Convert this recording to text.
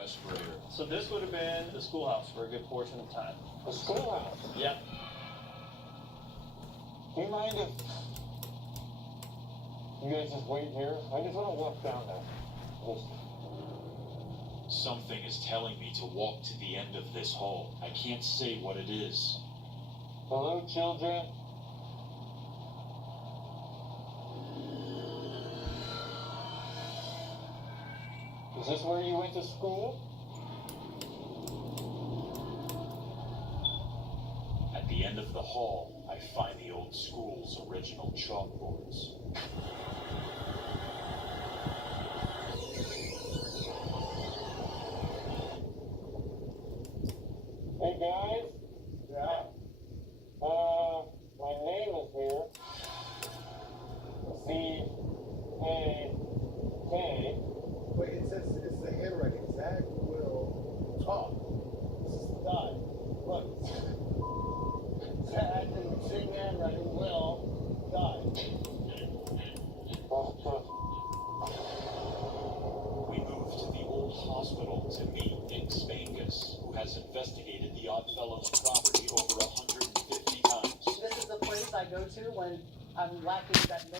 respirator. So this would have been the schoolhouse for a good portion of time. The schoolhouse? Yep. Do you mind if you guys just wait here? I just want to walk down there. Something is telling me to walk to the end of this hall. I can't say what it is. Hello, children. Is this where you went to school? At the end of the hall, I find the old school's original chalkboards. Hey guys. Yeah. My name is here. C-A-K. Wait, it says it's the handwriting. Zach will talk. This is the guy. Look. Zach in the same handwriting will die. We move to the old hospital to meet Nick Spangus, who has investigated the Oddfellows property over 150 times. This is the place I go to when I'm lacking that